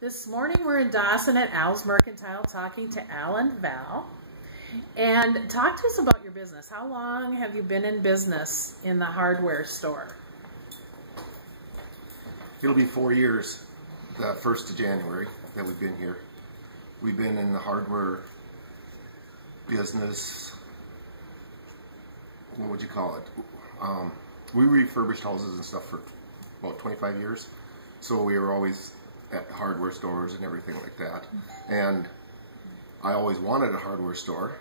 This morning we're in Dawson at Al's Mercantile talking to Al and Val. And talk to us about your business. How long have you been in business in the hardware store? It'll be 4 years, the 1st of January, that we've been here. We've been in the hardware business, what would you call it? We refurbished houses and stuff for about 25 years. So we were always at hardware stores and everything like that. And I always wanted a hardware store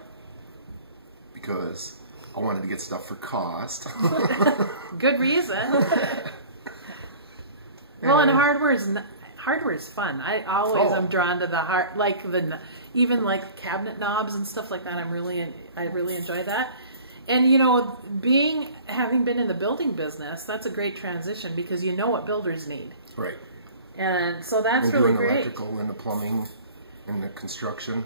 because I wanted to get stuff for cost. Good reason. Well, and hardware is fun. I always am drawn to the even like cabinet knobs and stuff like that. I really enjoy that. And you know, having been in the building business, that's a great transition because you know what builders need. Right. And so that's really great. Doing electrical and the plumbing and the construction.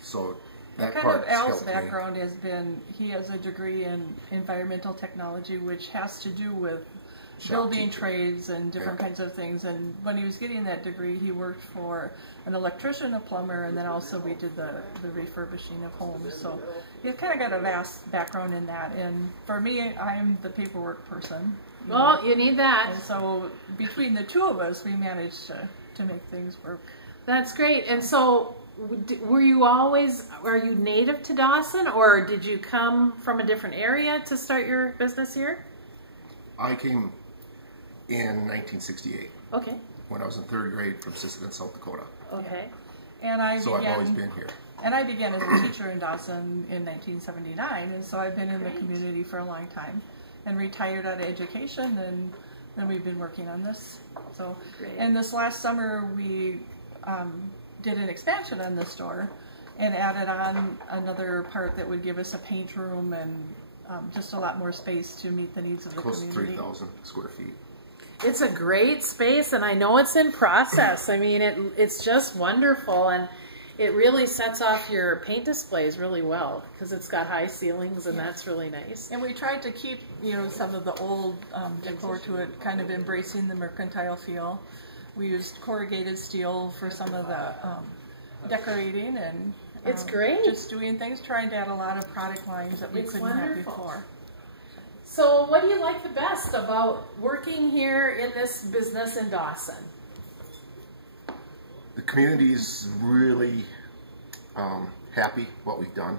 So that kind part of Al's background has been, he has a degree in environmental technology, which has to do with building trades and different kinds of things. And when he was getting that degree, he worked for an electrician, a plumber, and then also we did the refurbishing of homes. So he's kind of got a vast background in that. And for me, I'm the paperwork person. Well, you need that. And so between the two of us, we managed to make things work. That's great. And so are you native to Dawson, or did you come from a different area to start your business here? I came in 1968. Okay. When I was in 3rd grade from Sisseton, South Dakota. Okay. And I've always been here. And I began as a teacher in Dawson in 1979, and so I've been in the community for a long time. And retired out of education, and then we've been working on this. So, and this last summer we did an expansion on the store and added on another part that would give us a paint room and just a lot more space to meet the needs of the community. Close to 3,000 square feet. It's a great space, and I know it's in process. I mean, it's just wonderful, and it really sets off your paint displays really well because it's got high ceilings, and that's really nice. And we tried to keep, some of the old decor to it, kind of embracing the Mercantile feel. We used corrugated steel for some of the decorating, and it's great. Just doing things, trying to add a lot of product lines that we couldn't have before. So what do you like the best about working here in this business in Dawson? The community's really happy what we've done.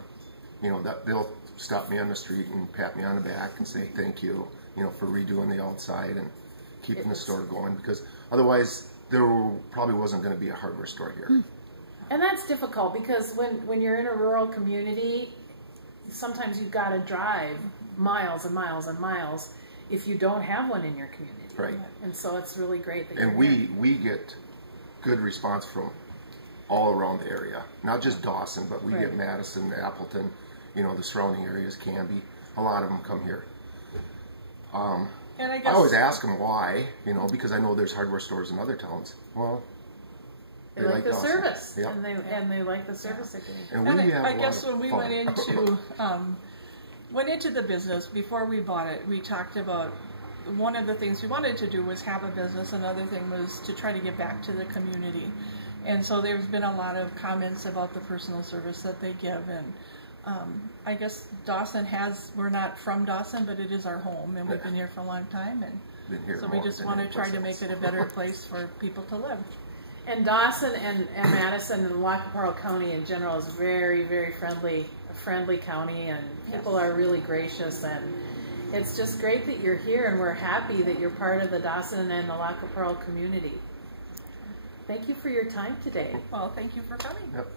That they'll stop me on the street and pat me on the back and say thank you, for redoing the outside and keeping the store going, because otherwise there probably wasn't going to be a hardware store here. And that's difficult because when you're in a rural community, sometimes you've got to drive miles and miles and miles if you don't have one in your community. Right. And so it's really great that you're here. We get good response from all around the area, not just Dawson, but we get Madison, Appleton, the surrounding areas, Canby. A lot of them come here. And I always ask them why, because I know there's hardware stores in other towns. Well, they like the Dawson. service, yep. and they like the service again. And I guess when we went into the business before we bought it, we talked about one of the things we wanted to do was have a business. Another thing was to try to give back to the community. And so there's been a lot of comments about the personal service that they give. And I guess Dawson we're not from Dawson, but it is our home. And we've been here for a long time. And so we just want to try to make it a better place for people to live. And Dawson and Madison and Lackawanna County in general is very, very friendly county. And people are really gracious, and it's just great that you're here, and we're happy that you're part of the Dawson and the Lac-La-Pearl community. Thank you for your time today. Well, thank you for coming. Yep.